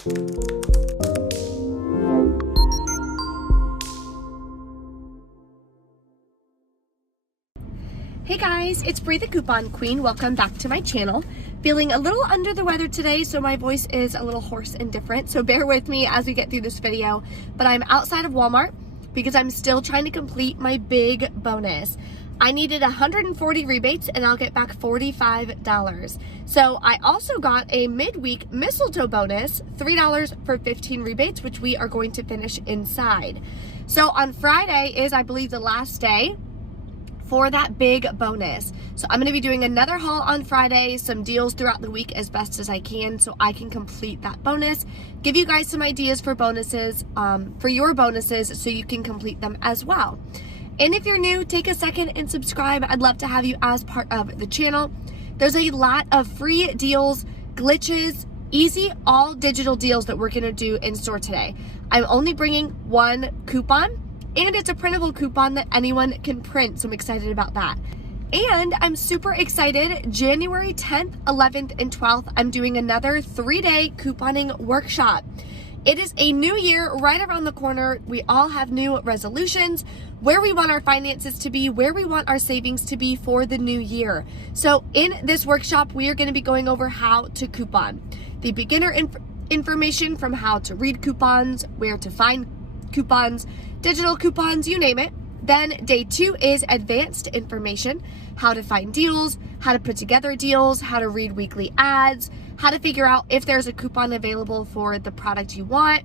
Hey guys, it's Bree the Coupon Queen. Welcome back to my channel. Feeling a little under the weather today, so my voice is a little hoarse and different, so bear with me as we get through this video. But I'm outside of Walmart because I'm still trying to complete my big bonus. I needed 140 rebates and I'll get back $45. So I also got a midweek Mistletoe bonus, $3 for 15 rebates, which we are going to finish inside. So on Friday is, I believe, the last day for that big bonus. So I'm gonna be doing another haul on Friday, some deals throughout the week as best as I can so I can complete that bonus, give you guys some ideas for bonuses, for your bonuses so you can complete them as well. And if you're new, take a second and subscribe. I'd love to have you as part of the channel. There's a lot of free deals, glitches, easy, all digital deals that we're gonna do in store today. I'm only bringing one coupon, and it's a printable coupon that anyone can print, so I'm excited about that. And I'm super excited, January 10th, 11th, and 12th, I'm doing another 3-day couponing workshop. It is a new year right around the corner. We all have new resolutions, where we want our finances to be, where we want our savings to be for the new year. So in this workshop, we are going to be going over how to coupon. The beginner information from how to read coupons, where to find coupons, digital coupons, you name it. Then day 2 is advanced information, how to find deals, how to put together deals, how to read weekly ads, how to figure out if there's a coupon available for the product you want,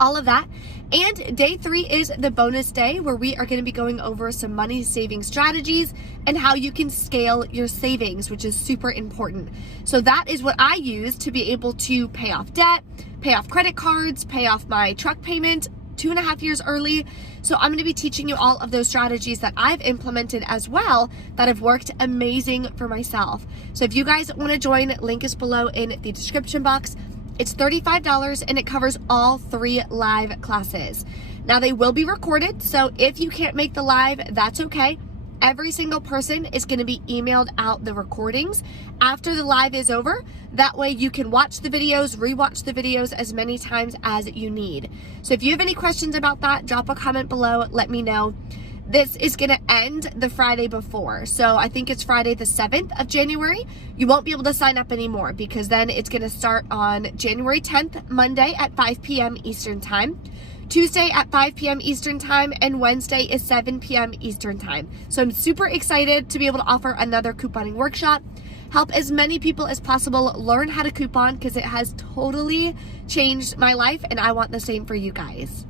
all of that. And day 3 is the bonus day, where we are going to be going over some money saving strategies and how you can scale your savings, which is super important. So that is what I use to be able to pay off debt, pay off credit cards, pay off my truck payment 2.5 years early. So I'm going to be teaching you all of those strategies that I've implemented as well that have worked amazing for myself. So if you guys want to join, link is below in the description box. It's $35 and it covers all 3 live classes. Now they will be recorded, so if you can't make the live, that's okay. Every single person is going to be emailed out the recordings after the live is over. That way you can watch the videos, rewatch the videos as many times as you need. So if you have any questions about that, drop a comment below, let me know. This is going to end the Friday before. So I think it's Friday the 7th of January. You won't be able to sign up anymore because then it's going to start on January 10th, Monday at 5 p.m. Eastern Time. Tuesday at 5 p.m. Eastern Time, and Wednesday is 7 p.m. Eastern Time. So I'm super excited to be able to offer another couponing workshop, help as many people as possible learn how to coupon, because it has totally changed my life and I want the same for you guys.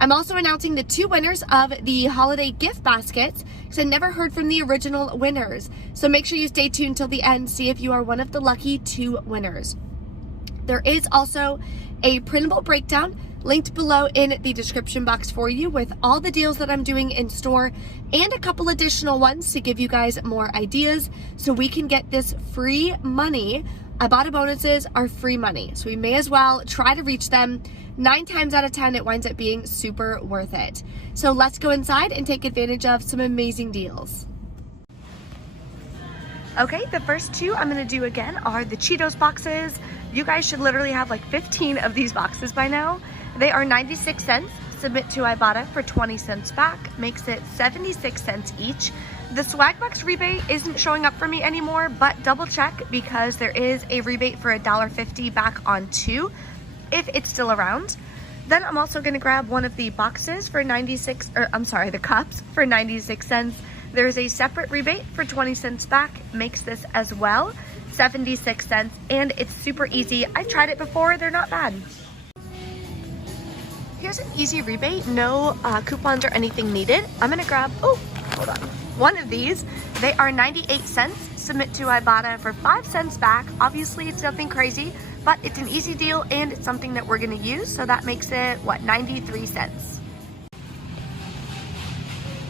I'm also announcing the 2 winners of the holiday gift baskets because I never heard from the original winners. So make sure you stay tuned till the end, see if you are one of the lucky 2 winners. There is also a printable breakdown linked below in the description box for you with all the deals that I'm doing in store and a couple additional ones to give you guys more ideas so we can get this free money. Ibotta bonuses are free money, so we may as well try to reach them. 9 times out of 10, it winds up being super worth it. So let's go inside and take advantage of some amazing deals. Okay, the first 2 I'm gonna do again are the Cheetos boxes. You guys should literally have like 15 of these boxes by now. They are 96 cents. Submit to Ibotta for 20 cents back, makes it 76 cents each. The swag box rebate isn't showing up for me anymore, but double check because there is a rebate for $1.50 back on 2 if it's still around. Then I'm also gonna grab one of the boxes for the cups for 96 cents. There's a separate rebate for 20 cents back, makes this as well 76 cents, and it's super easy. I tried it before, they're not bad. Here's an easy rebate, no coupons or anything needed. I'm gonna grab, one of these. They are 98 cents. Submit to Ibotta for 5 cents back. Obviously it's nothing crazy, but it's an easy deal and it's something that we're gonna use, so that makes it, 93 cents.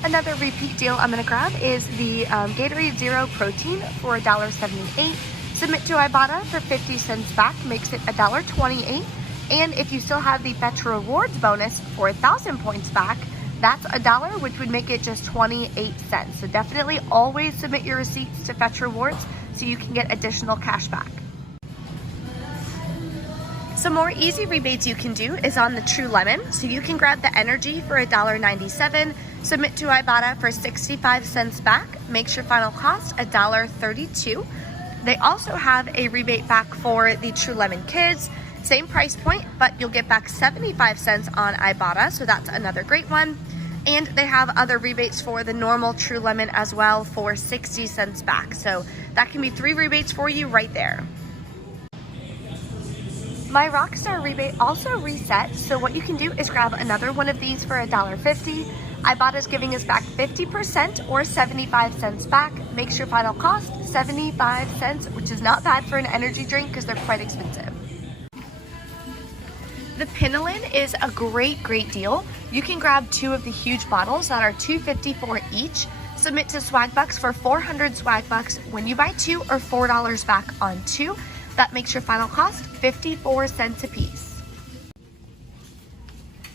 Another repeat deal I'm gonna grab is the Gatorade Zero Protein for $1.78. Submit to Ibotta for 50 cents back, makes it $1.28. And if you still have the Fetch Rewards bonus for 1,000 points back, that's $1, which would make it just 28 cents. So definitely always submit your receipts to Fetch Rewards so you can get additional cash back. Some more easy rebates you can do is on the True Lemon. So you can grab the energy for $1.97, submit to Ibotta for 65 cents back, makes your final cost $1.32. They also have a rebate back for the True Lemon Kids. Same price point, but you'll get back 75 cents on Ibotta, so that's another great one. And they have other rebates for the normal True Lemon as well for 60 cents back. So that can be 3 rebates for you right there. My Rockstar rebate also reset, so what you can do is grab another one of these for $1.50. Ibotta is giving us back 50% or 75 cents back. Makes your final cost 75 cents, which is not bad for an energy drink because they're quite expensive. The Pinolin is a great deal. You can grab 2 of the huge bottles that are $2.54 each. Submit to Swagbucks for 400 Swagbucks when you buy 2 or $4 back on 2. That makes your final cost 54 cents a piece.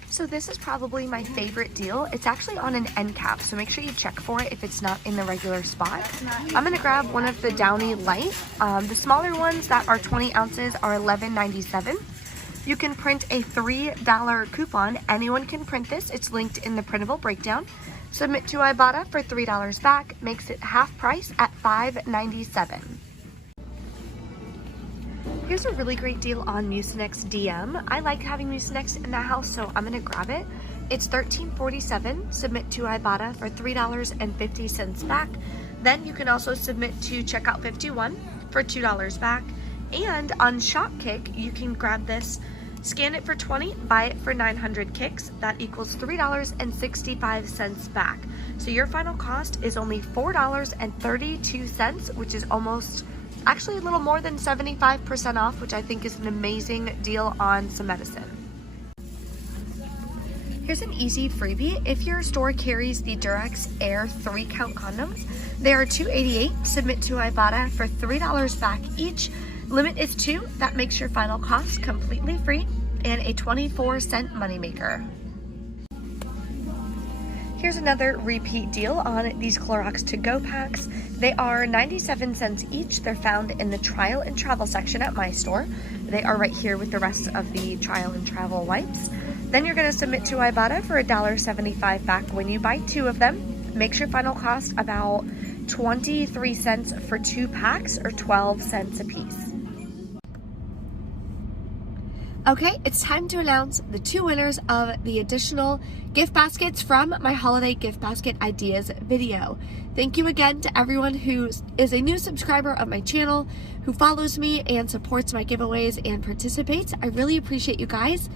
So this is probably my favorite deal. It's actually on an end cap, so make sure you check for it if it's not in the regular spot. I'm gonna grab one of the Downy Light. The smaller ones that are 20 ounces are $11.97. You can print a $3 coupon. Anyone can print this. It's linked in the printable breakdown. Submit to Ibotta for $3 back, makes it half price at $5.97. Here's a really great deal on Mucinex DM. I like having Mucinex in the house, so I'm gonna grab it. It's $13.47. Submit to Ibotta for $3.50 back. Then you can also submit to Checkout 51 for $2 back. And on Shopkick, you can grab this, scan it for 20, buy it for 900 kicks. That equals $3.65 back. So your final cost is only $4.32, which is actually a little more than 75% off, which I think is an amazing deal on some medicine. Here's an easy freebie. If your store carries the Durex Air 3-count condoms, they are $2.88. Submit to Ibotta for $3 back each. Limit is 2. That makes your final cost completely free and a 24-cent moneymaker. Here's another repeat deal on these Clorox To-Go packs. They are 97 cents each. They're found in the trial and travel section at my store. They are right here with the rest of the trial and travel wipes. Then you're going to submit to Ibotta for $1.75 back when you buy 2 of them. Makes your final cost about 23 cents for 2 packs or 12 cents a piece. Okay, it's time to announce the 2 winners of the additional gift baskets from my holiday gift basket ideas video. Thank you again to everyone who is a new subscriber of my channel, who follows me and supports my giveaways and participates. I really appreciate you guys.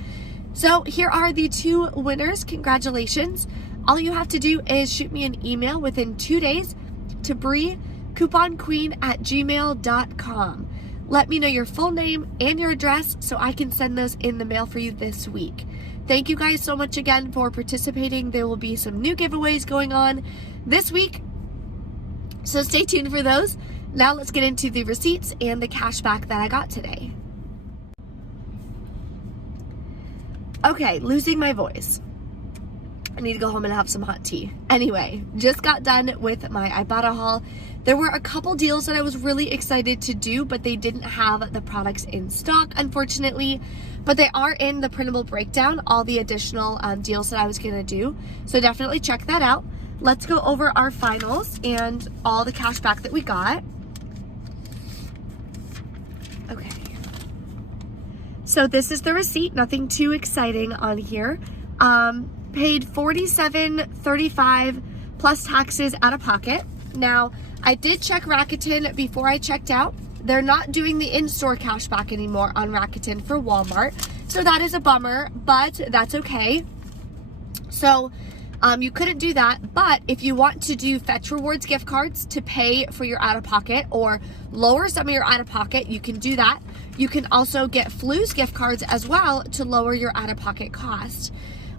So here are the 2 winners. Congratulations. All you have to do is shoot me an email within 2 days to briecouponqueen@gmail.com. Let me know your full name and your address so I can send those in the mail for you this week. Thank you guys so much again for participating. There will be some new giveaways going on this week, so stay tuned for those. Now let's get into the receipts and the cash back that I got today. Okay, losing my voice. I need to go home and have some hot tea. Anyway, just got done with my Ibotta haul. There were a couple deals that I was really excited to do, but they didn't have the products in stock, unfortunately. But they are in the printable breakdown, all the additional deals that I was gonna do. So definitely check that out. Let's go over our finals and all the cash back that we got. Okay. So this is the receipt, nothing too exciting on here. Paid $47.35 plus taxes out of pocket. Now, I did check Rakuten before I checked out. They're not doing the in-store cashback anymore on Rakuten for Walmart. So that is a bummer, but that's okay. So you couldn't do that, but if you want to do Fetch Rewards gift cards to pay for your out-of-pocket or lower some of your out-of-pocket, you can do that. You can also get Flu's gift cards as well to lower your out-of-pocket cost.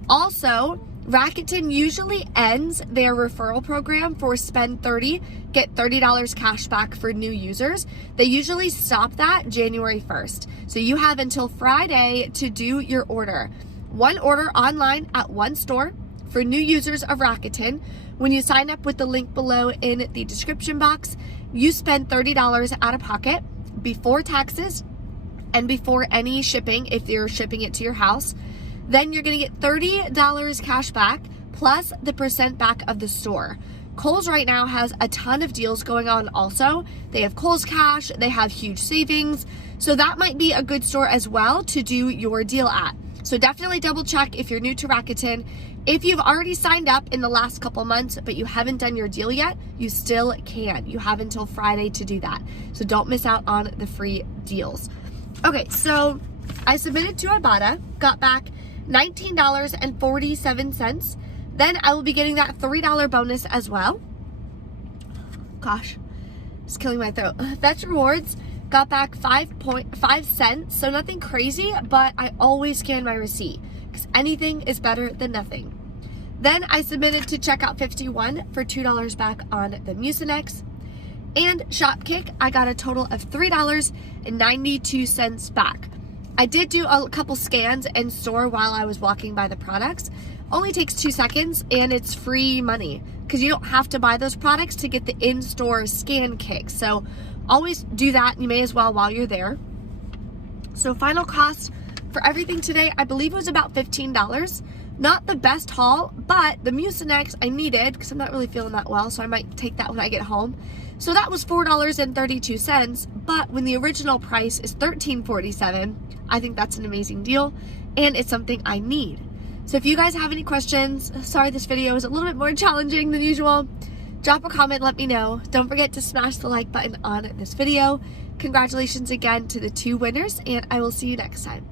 Also, Rakuten usually ends their referral program for spend 30, get $30 cash back for new users. They usually stop that January 1st. So you have until Friday to do your order. One order online at one store for new users of Rakuten. When you sign up with the link below in the description box, you spend $30 out of pocket before taxes, and before any shipping, if you're shipping it to your house, then you're gonna get $30 cash back plus the % back of the store. Kohl's right now has a ton of deals going on also. They have Kohl's Cash, they have huge savings. So that might be a good store as well to do your deal at. So definitely double check if you're new to Rakuten. If you've already signed up in the last couple months, but you haven't done your deal yet, you still can. You have until Friday to do that. So don't miss out on the free deals. Okay, so I submitted to Ibotta, got back $19.47. Then I will be getting that $3 bonus as well. Gosh, it's killing my throat. Fetch Rewards, got back 5.5 cents, so nothing crazy, but I always scan my receipt because anything is better than nothing. Then I submitted to Checkout 51 for $2 back on the Mucinex. And Shopkick, I got a total of $3.92 back. I did do a couple scans in store while I was walking by the products. Only takes 2 seconds and it's free money because you don't have to buy those products to get the in-store scan kick. So always do that. You may as well while you're there. So final cost for everything today, I believe it was about $15. Not the best haul, but the Mucinex I needed because I'm not really feeling that well, so I might take that when I get home. So that was $4.32, but when the original price is $13.47, I think that's an amazing deal and it's something I need. So if you guys have any questions, sorry this video is a little bit more challenging than usual, drop a comment, let me know. Don't forget to smash the like button on this video. Congratulations again to the 2 winners, and I will see you next time.